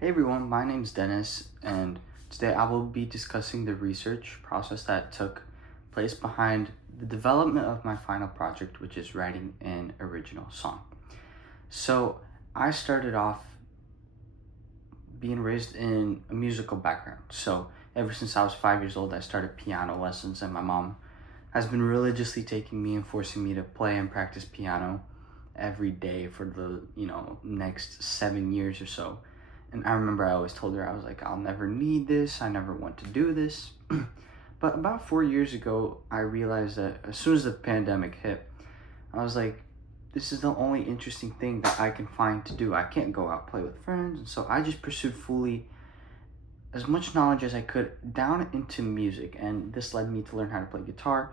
Hey everyone, my name's Dennis, and today I will be discussing the research process that took place behind the development of my final project, which is writing an original song. So, I started off being raised in a musical background. So, ever since I was 5 years old, I started piano lessons, and my mom has been religiously taking me and forcing me to play and practice piano every day for the next 7 years or so. And I remember I always told her, I was like, I'll never need this, I never want to do this. But about 4 years ago, I realized that as soon as the pandemic hit, I was like, this is the only interesting thing that I can find to do. I can't go out play with friends, and so I just pursued fully as much knowledge as I could down into music. And this led me to learn how to play guitar,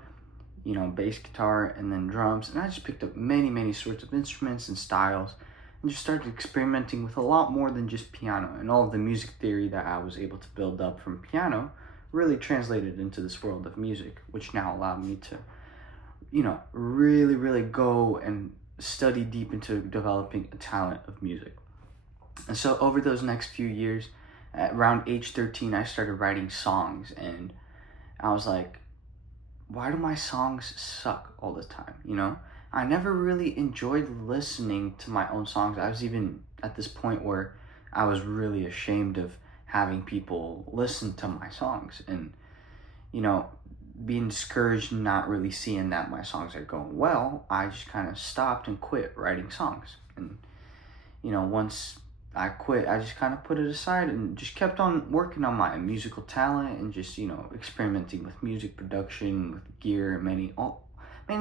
bass guitar, and then drums. And I just picked up many sorts of instruments and styles and just started experimenting with a lot more than just piano. And all of the music theory that I was able to build up from piano really translated into this world of music, which now allowed me to, really go and study deep into developing a talent of music. And so over those next few years, at around age 13, I started writing songs, and I was like, why do my songs suck all the time? I never really enjoyed listening to my own songs. I was even at this point where I was really ashamed of having people listen to my songs, and you know being discouraged and not really seeing that my songs are going well. I just kind of stopped and quit writing songs. And once I quit, I just kind of put it aside and just kept on working on my musical talent and just experimenting with music production, with gear, many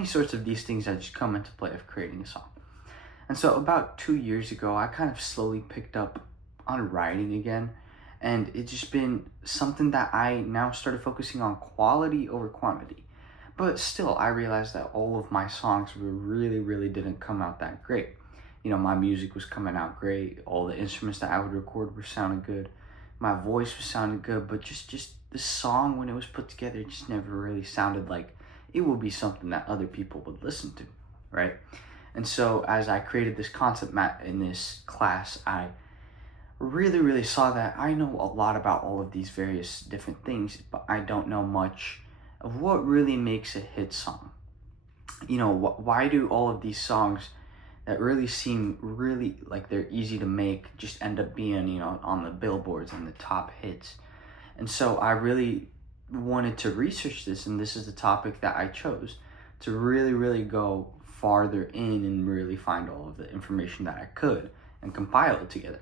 sorts of these things that just come into play of creating a song. And so about 2 years ago, I kind of slowly picked up on writing again, and it's just been something that I now started focusing on quality over quantity. But still, I realized that all of my songs really didn't come out that great. My music was coming out great. All the instruments that I would record were sounding good. My voice was sounding good, but just the song when it was put together, it just never really sounded like it would be something that other people would listen to, right? And so as I created this concept map in this class, I really saw that I know a lot about all of these various different things, but I don't know much of what really makes a hit song. Why do all of these songs that really seem really like they're easy to make just end up being, on the billboards and the top hits? And so I really wanted to research this, and this is the topic that I chose to really go farther in and really find all of the information that I could and compile it together.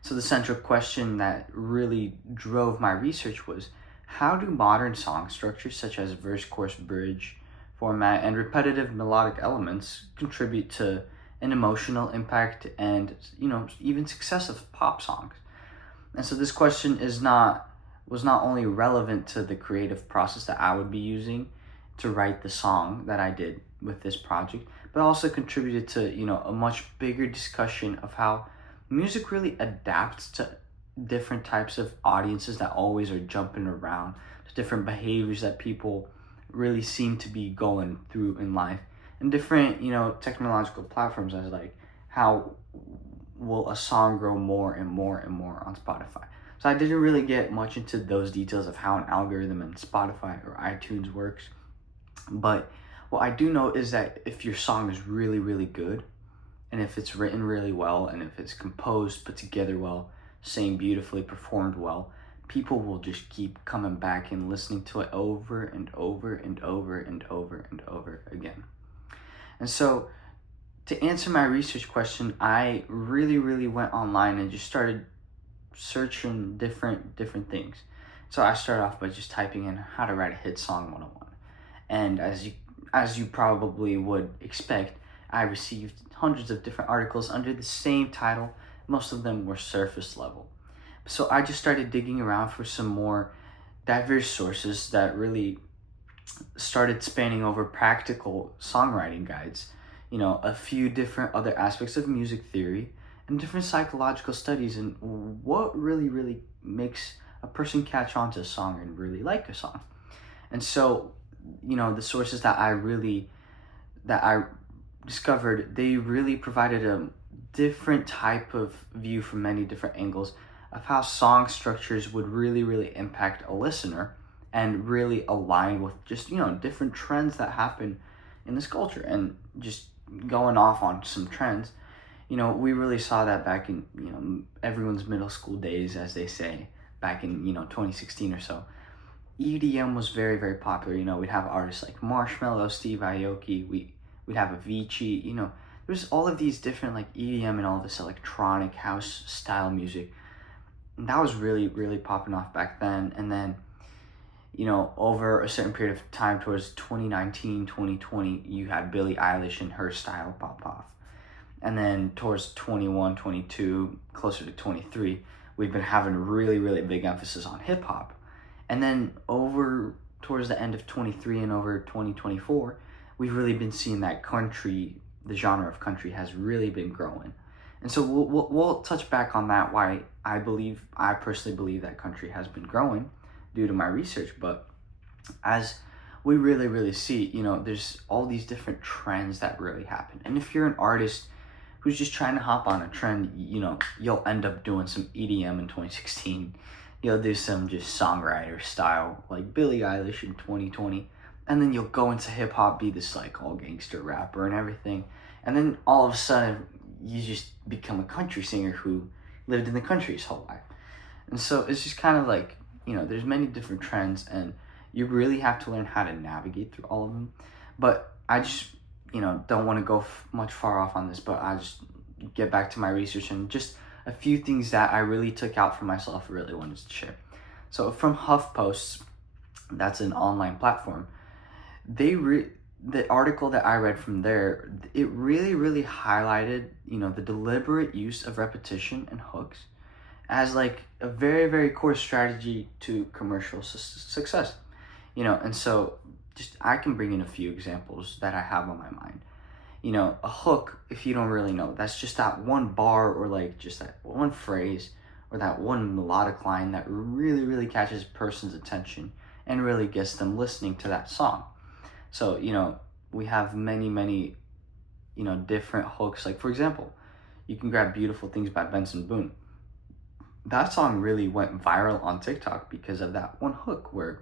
So the central question that really drove my research was, how do modern song structures such as verse, chorus, bridge format and repetitive melodic elements contribute to an emotional impact and even success of pop songs? And so this question was not only relevant to the creative process that I would be using to write the song that I did with this project, but also contributed to a much bigger discussion of how music really adapts to different types of audiences that always are jumping around, to different behaviors that people really seem to be going through in life, and different technological platforms, as like how will a song grow more and more on Spotify. So I didn't really get much into those details of how an algorithm in Spotify or iTunes works, but what I do know is that if your song is really good, and if it's written really well, and if it's composed, put together well, sang beautifully, performed well, people will just keep coming back and listening to it over and over again. And so to answer my research question, I really went online and just started searching different things. So I started off by just typing in how to write a hit song 101. And as you probably would expect, I received hundreds of different articles under the same title. Most of them were surface level. So I just started digging around for some more diverse sources that really started spanning over practical songwriting guides, a few different other aspects of music theory, and different psychological studies, and what really makes a person catch on to a song and really like a song. And so, the sources that I discovered, they really provided a different type of view from many different angles of how song structures would really impact a listener and really align with just, different trends that happen in this culture. And just going off on some trends, we really saw that back in, everyone's middle school days, as they say, back in, 2016 or so. EDM was very popular. We'd have artists like Marshmello, Steve Aoki, we'd have Avicii, there's all of these different like EDM and all this electronic house style music. And that was really popping off back then. And then, over a certain period of time towards 2019, 2020, you had Billie Eilish and her style pop off. And then towards 21, 22, closer to 23, we've been having really big emphasis on hip hop. And then over towards the end of 23 and over 2024, we've really been seeing that country, the genre of country has really been growing. And so we'll touch back on that, why I personally believe that country has been growing due to my research. But as we really see, there's all these different trends that really happen. And if you're an artist who's just trying to hop on a trend, you'll end up doing some EDM in 2016. You'll do some just songwriter style, like Billie Eilish in 2020. And then you'll go into hip hop, be this like all gangster rapper and everything. And then all of a sudden, you just become a country singer who lived in the country his whole life. And so it's just kind of like, there's many different trends, and you really have to learn how to navigate through all of them. But I just, don't want to go much far off on this, but I just get back to my research and just a few things that I really took out for myself, really wanted to share. So from HuffPost, that's an online platform, the article that I read from there, it really highlighted, the deliberate use of repetition and hooks as like a very core strategy to commercial success. And so just I can bring in a few examples that I have on my mind. A hook, if you don't really know, that's just that one bar or like just that one phrase or that one melodic line that really catches a person's attention and really gets them listening to that song. So, we have many, different hooks. Like, for example, you can grab Beautiful Things by Benson Boone. That song really went viral on TikTok because of that one hook where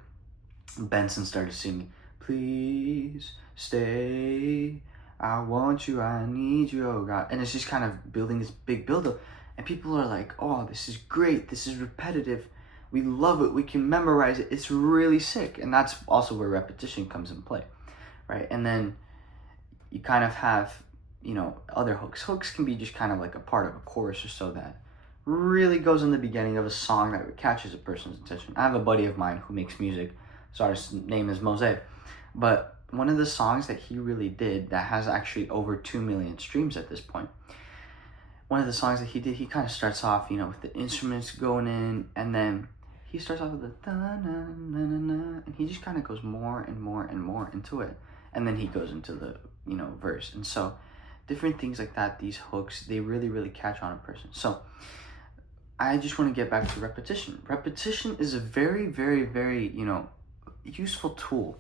Benson started singing, "Please stay, I want you, I need you, oh God." And it's just kind of building this big buildup. And people are like, "Oh, this is great. This is repetitive. We love it. We can memorize it. It's really sick." And that's also where repetition comes in play, right? And then you kind of have, other hooks. Hooks can be just kind of like a part of a chorus or so that really goes in the beginning of a song that catches a person's attention. I have a buddy of mine who makes music. His artist's name is Mose. But one of the songs that he really did that has actually over 2 million streams at this point, one of the songs that he did, he kind of starts off, with the instruments going in, and then he starts off with the da-na-na-na-na, and he just kind of goes more and more into it. And then he goes into the, verse. And so different things like that, these hooks, they really catch on a person. So I just want to get back to repetition. Repetition is a very useful tool,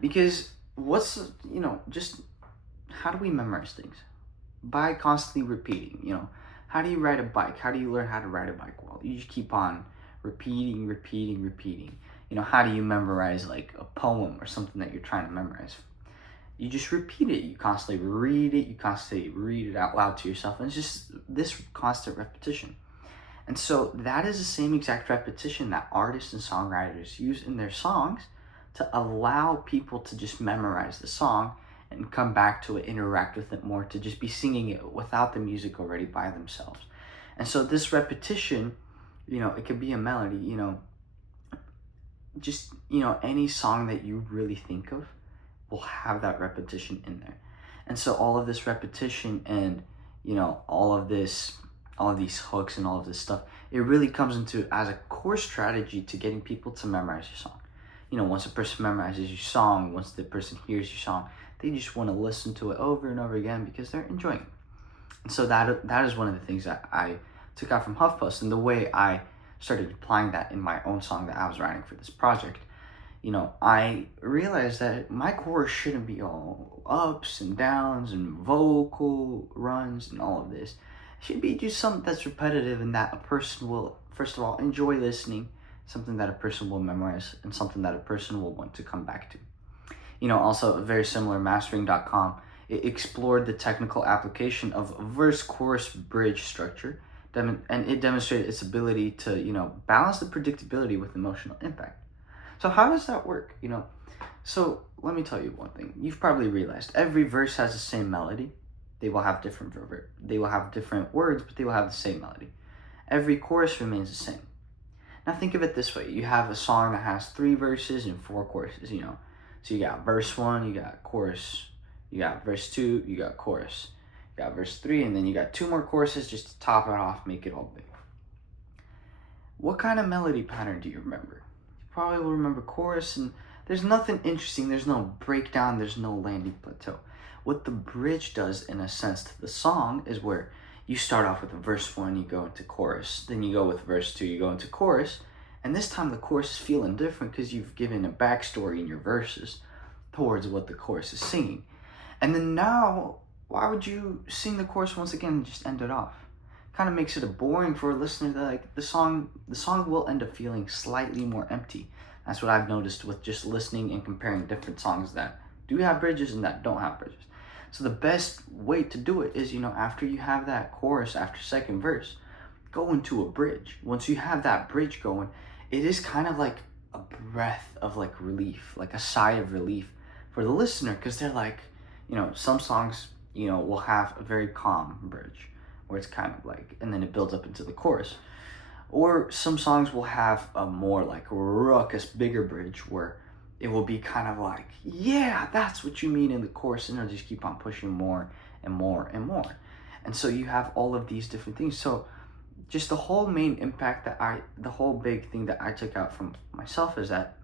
because just how do we memorize things? By constantly repeating. How do you ride a bike? How do you learn how to ride a bike? Well, you just keep on repeating. How do you memorize like a poem or something that you're trying to memorize? You just repeat it. You constantly read it. You constantly read it out loud to yourself. And it's just this constant repetition. And so that is the same exact repetition that artists and songwriters use in their songs to allow people to just memorize the song and come back to it, interact with it more, to just be singing it without the music already by themselves. And so this repetition, it could be a melody, just, any song that you really think of will have that repetition in there. And so all of this repetition and, all of these hooks and all of this stuff, it really comes into as a core strategy to getting people to memorize your song. Once a person memorizes your song, once the person hears your song, they just want to listen to it over and over again because they're enjoying it. And so that is one of the things that I took out from HuffPost, and the way I started applying that in my own song that I was writing for this project. I realized that my chorus shouldn't be all ups and downs and vocal runs and all of this. should be just something that's repetitive and that a person will, first of all, enjoy listening, something that a person will memorize, and something that a person will want to come back to. Also very similar, mastering.com, it explored the technical application of verse, chorus, bridge structure, and it demonstrated its ability to, balance the predictability with emotional impact. So how does that work? So let me tell you one thing. You've probably realized every verse has the same melody. They will have different words, but they will have the same melody. Every chorus remains the same. Now think of it this way. You have a song that has 3 verses and 4 choruses, So you got verse 1, you got chorus, you got verse 2, you got chorus, you got verse 3, and then you got 2 more choruses just to top it off, make it all big. What kind of melody pattern do you remember? You probably will remember chorus, and there's nothing interesting, there's no breakdown, there's no landing plateau. What the bridge does, in a sense, to the song is where you start off with a verse 1, you go into chorus, then you go with verse 2, you go into chorus, and this time the chorus is feeling different because you've given a backstory in your verses towards what the chorus is singing. And then now, why would you sing the chorus once again and just end it off? Kind of makes it boring for a listener that the song will end up feeling slightly more empty. That's what I've noticed with just listening and comparing different songs that do have bridges and that don't have bridges. So the best way to do it is, after you have that chorus, after second verse, go into a bridge. Once you have that bridge going, it is kind of like a breath of relief, like a sigh of relief for the listener, because they're like, some songs, will have a very calm bridge where it's kind of and then it builds up into the chorus. Or some songs will have a more ruckus, bigger bridge where it will be kind of yeah, that's what you mean in the chorus, and they'll just keep on pushing more and more and more. And so you have all of these different things. So just the whole main impact the whole big thing that I took out from myself is that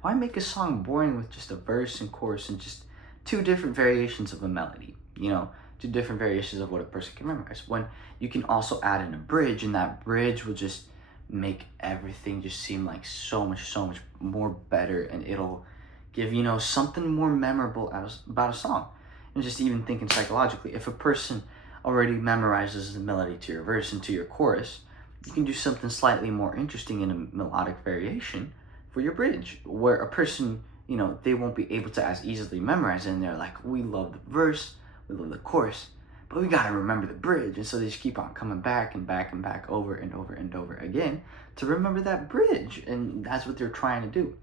why make a song boring with just a verse and chorus and just 2 different variations of a melody, 2 different variations of what a person can memorize, when you can also add in a bridge, and that bridge will just make everything just seem like so much more better, and it'll give, something more memorable about a song. And just even thinking psychologically, if a person already memorizes the melody to your verse and to your chorus, you can do something slightly more interesting in a melodic variation for your bridge, where a person, they won't be able to as easily memorize it, and they're like, we love the verse, we love the chorus, but we gotta remember the bridge. And so they just keep on coming back and back and back over and over and over again to remember that bridge, and that's what they're trying to do.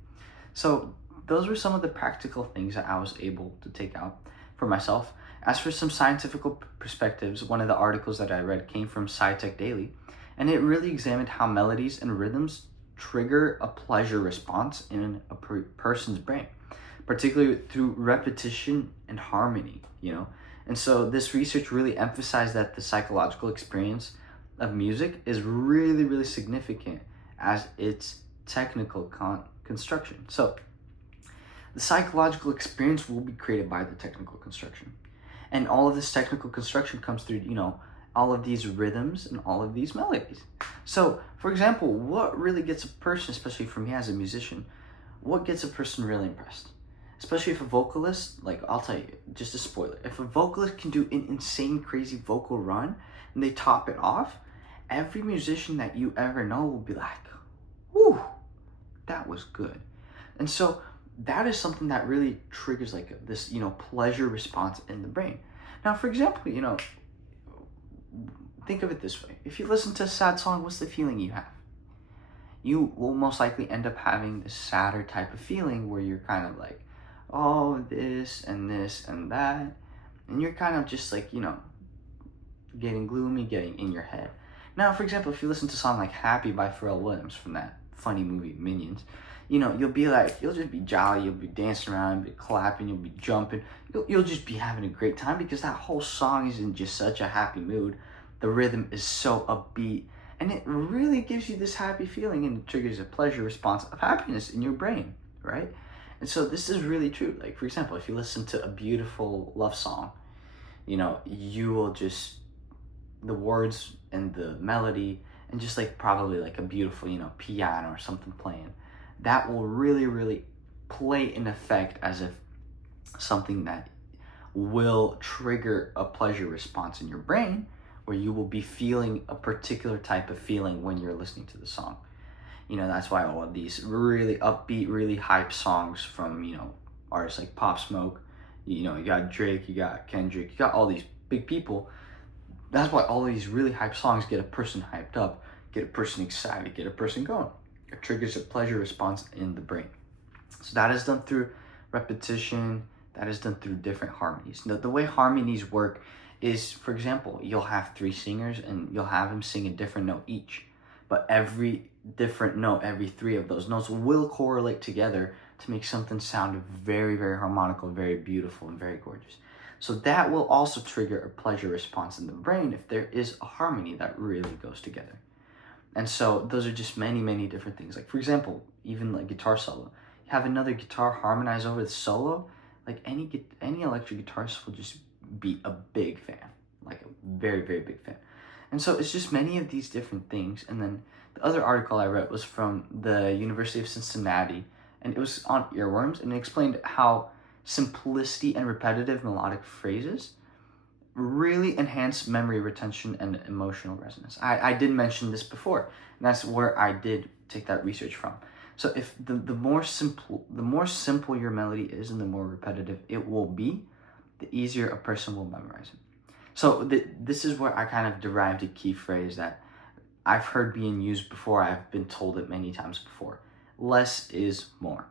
So those were some of the practical things that I was able to take out for myself. As for some scientific perspectives, one of the articles that I read came from SciTech Daily, and it really examined how melodies and rhythms trigger a pleasure response in a person's brain, particularly through repetition and harmony, And so this research really emphasized that the psychological experience of music is really, really significant as its technical construction. So the psychological experience will be created by the technical construction. And all of this technical construction comes through, all of these rhythms and all of these melodies. So, for example, what really gets a person, especially for me as a musician, what gets a person really impressed? Especially if a vocalist, I'll tell you, just a spoiler, if a vocalist can do an insane, crazy vocal run and they top it off, every musician that you ever know will be like, whew, that was good. And so that is something that really triggers this, pleasure response in the brain. Now, for example, think of it this way. If you listen to a sad song, what's the feeling you have? You will most likely end up having this sadder type of feeling where you're kind of like, oh, this and that. And you're kind of just getting gloomy, getting in your head. Now, for example, if you listen to a song like Happy by Pharrell Williams from that funny movie Minions, you'll just be jolly, you'll be dancing around, you'll be clapping, you'll be jumping, you'll just be having a great time because that whole song is in just such a happy mood. The rhythm is so upbeat, and it really gives you this happy feeling, and it triggers a pleasure response of happiness in your brain, right? And so this is really true. For example, if you listen to a beautiful love song, you will just, the words and the melody and just probably a beautiful, piano or something playing, that will really, really play an effect as if something that will trigger a pleasure response in your brain, where you will be feeling a particular type of feeling when you're listening to the song. That's why all of these really upbeat, really hype songs from, artists like Pop Smoke, you got Drake, you got Kendrick, you got all these big people. That's why all of these really hype songs get a person hyped up, get a person excited, get a person going. It triggers a pleasure response in the brain. So that is done through repetition, that is done through different harmonies. The way harmonies work is, for example, you'll have 3 singers and you'll have them sing a different note each. But every different note, every 3 of those notes will correlate together to make something sound very, very harmonical, very beautiful, and very gorgeous. So that will also trigger a pleasure response in the brain if there is a harmony that really goes together. And so those are just many, many different things. Like, for example, even like guitar solo. You have another guitar harmonize over the solo, like any electric guitarist will just be a big fan, like a very, very big fan. And so it's just many of these different things. And then the other article I read was from the University of Cincinnati, and it was on earworms, and it explained how simplicity and repetitive melodic phrases really enhance memory retention and emotional resonance. I did mention this before, and that's where I did take that research from. So if the more simple your melody is and the more repetitive it will be, the easier a person will memorize it. So this is where I kind of derived a key phrase that I've heard being used before. I've been told it many times before. Less is more.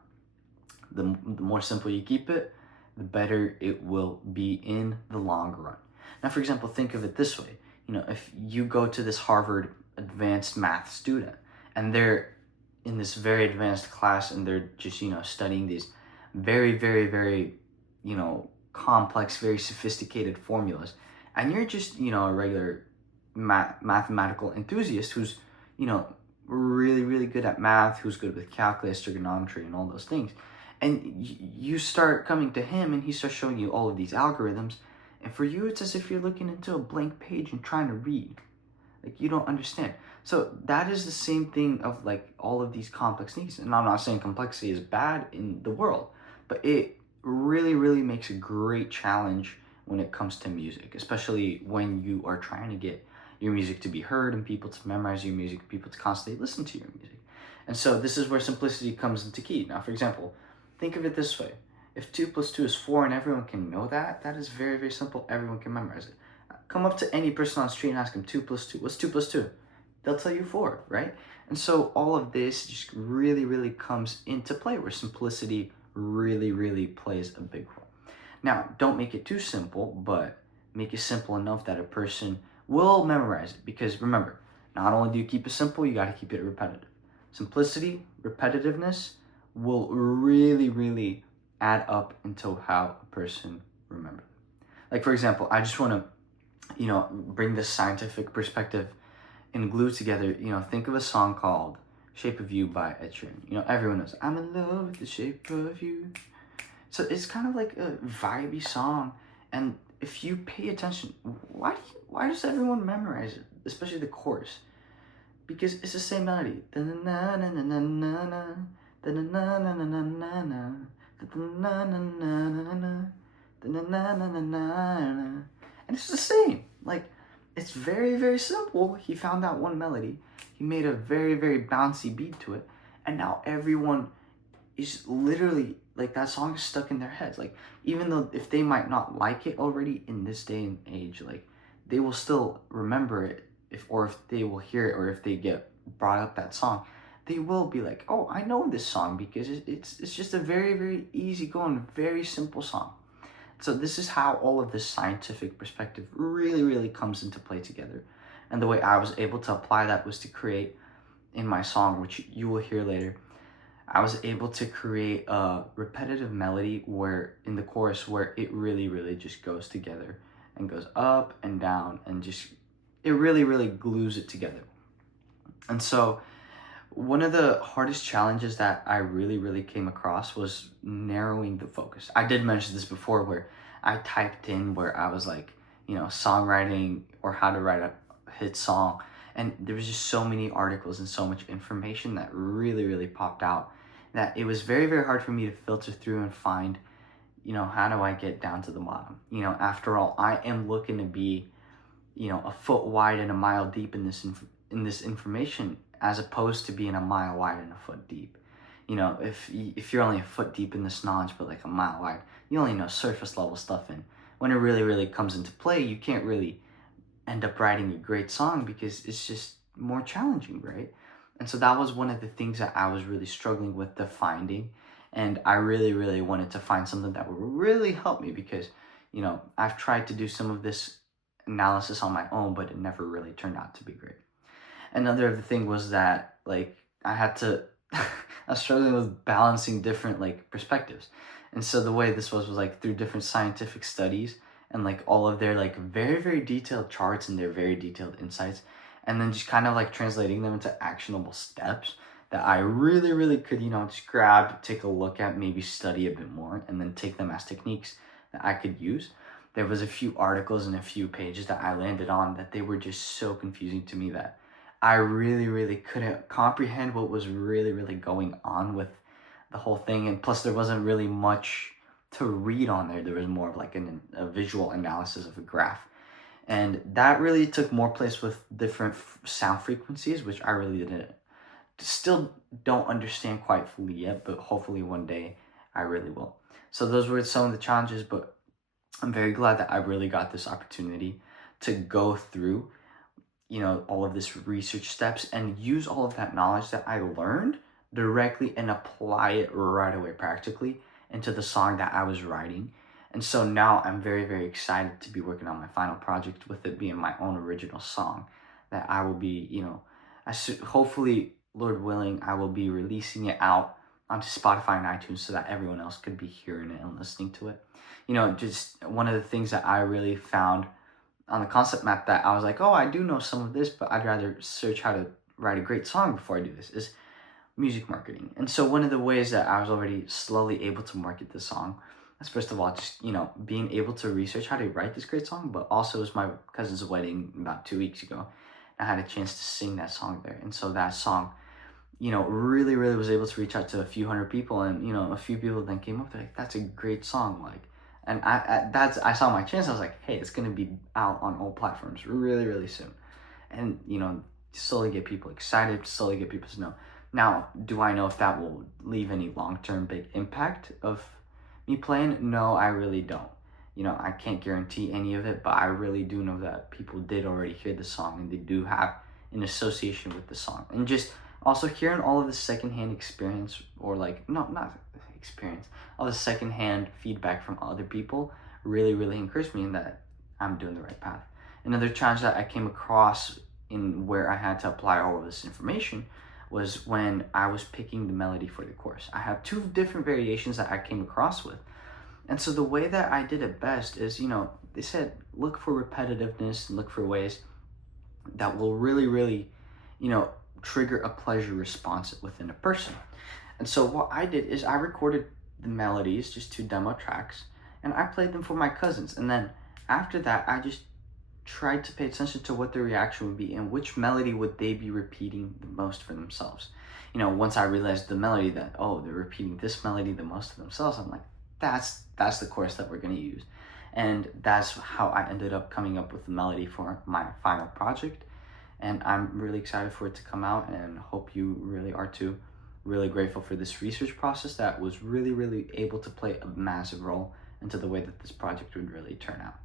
The more simple you keep it, the better it will be in the long run. Now, for example, think of it this way. If you go to this Harvard advanced math student and they're in this very advanced class and they're just, studying these very, very, very, complex, very sophisticated formulas, and you're just, a regular mathematical enthusiast who's, really, really good at math, who's good with calculus, trigonometry, and all those things. And you start coming to him and he starts showing you all of these algorithms. And for you, it's as if you're looking into a blank page and trying to read. Like, you don't understand. So that is the same thing of like all of these complex things. And I'm not saying complexity is bad in the world, but it really, really makes a great challenge when it comes to music, especially when you are trying to get your music to be heard and people to memorize your music, people to constantly listen to your music. And so this is where simplicity comes into key. Now, for example, think of it this way. If 2 plus 2 is 4 and everyone can know that, that is very, very simple. Everyone can memorize it. Come up to any person on the street and ask them 2 plus 2. What's 2 plus 2? They'll tell you 4, right? And so all of this just really, really comes into play where simplicity really, really plays a big role. Now, don't make it too simple, but make it simple enough that a person will memorize it. Because remember, not only do you keep it simple, you got to keep it repetitive. Simplicity, repetitiveness will really, really add up into how a person remembers. Like, for example, I just want to, bring this scientific perspective and glue together. Think of a song called Shape of You by Ed Sheeran. Everyone knows, I'm in love with the shape of you. So it's kind of like a vibey song. And if you pay attention, why does everyone memorize it? Especially the chorus. Because it's the same melody. And it's the same. Like, it's very, very simple. He found out one melody. He made a very, very bouncy beat to it. And now everyone is literally, like, that song is stuck in their heads. Like, even though if they might not like it already in this day and age, like, they will still remember it if they will hear it, or if they get brought up that song, they will be like, oh, I know this song, because it's just a very, very easygoing, very simple song. So this is how all of this scientific perspective really, really comes into play together. And the way I was able to apply that was to create in my song, which you will hear later, I was able to create a repetitive melody where in the chorus where it really, really just goes together and goes up and down and just, it really, really glues it together. And so one of the hardest challenges that I really, really came across was narrowing the focus. I did mention this before where I typed in where I was like, songwriting or how to write a hit song. And there was just so many articles and so much information that really, really popped out that it was very, very hard for me to filter through and find, how do I get down to the bottom? After all, I am looking to be, a foot wide and a mile deep in this information, as opposed to being a mile wide and a foot deep. If you're only a foot deep in this knowledge but like a mile wide, you only know surface level stuff, and when it really really comes into play, you can't really end up writing a great song because it's just more challenging, right? And so that was one of the things that I was really struggling with finding, and I really really wanted to find something that would really help me, because I've tried to do some of this analysis on my own, but it never really turned out to be great. Another thing was that, like, I had to I was struggling with balancing different like perspectives. And so the way this was like through different scientific studies and like all of their like very very detailed charts and their very detailed insights, and then just kind of like translating them into actionable steps that I really really could just grab, take a look at, maybe study a bit more, and then take them as techniques that I could use. There was a few articles and a few pages that I landed on that they were just so confusing to me that I really, really couldn't comprehend what was really, really going on with the whole thing. And plus, there wasn't really much to read on there. There was more of like a visual analysis of a graph. And that really took more place with different sound frequencies, which I really still don't understand quite fully yet, but hopefully one day I really will. So those were some of the challenges, but I'm very glad that I really got this opportunity to go through all of this research steps and use all of that knowledge that I learned directly and apply it right away practically into the song that I was writing. And so now I'm very, very excited to be working on my final project, with it being my own original song that I will be, hopefully, Lord willing, I will be releasing it out onto Spotify and iTunes so that everyone else could be hearing it and listening to it. Just one of the things that I really found on the concept map that I was like, oh, I do know some of this, but I'd rather search how to write a great song before I do this, is music marketing. And so one of the ways that I was already slowly able to market this song is, first of all, just, being able to research how to write this great song, but also it was my cousin's wedding about 2 weeks ago. I had a chance to sing that song there. And so that song, really, really was able to reach out to a few hundred people, and, a few people then came up, they're like, that's a great song, like, and I saw my chance. I was like, hey, it's gonna be out on all platforms really, really soon, and slowly get people excited, slowly get people to know. Now, do I know if that will leave any long-term big impact of me playing? No, I really don't. I can't guarantee any of it, but I really do know that people did already hear the song, and they do have an association with the song. And just also hearing all of the secondhand experience, or like, no, not experience, all the secondhand feedback from other people really, really encouraged me in that I'm doing the right path. Another challenge that I came across in where I had to apply all of this information was when I was picking the melody for the chorus. I have 2 different variations that I came across with. And so the way that I did it best is, they said, look for repetitiveness and look for ways that will really, really, trigger a pleasure response within a person. And so what I did is I recorded the melodies, just 2 demo tracks, and I played them for my cousins. And then after that, I just tried to pay attention to what their reaction would be and which melody would they be repeating the most for themselves. Once I realized the melody that, oh, they're repeating this melody the most for themselves, I'm like, that's the chorus that we're going to use. And that's how I ended up coming up with the melody for my final project. And I'm really excited for it to come out, and hope you really are too. Really grateful for this research process that was really, really able to play a massive role into the way that this project would really turn out.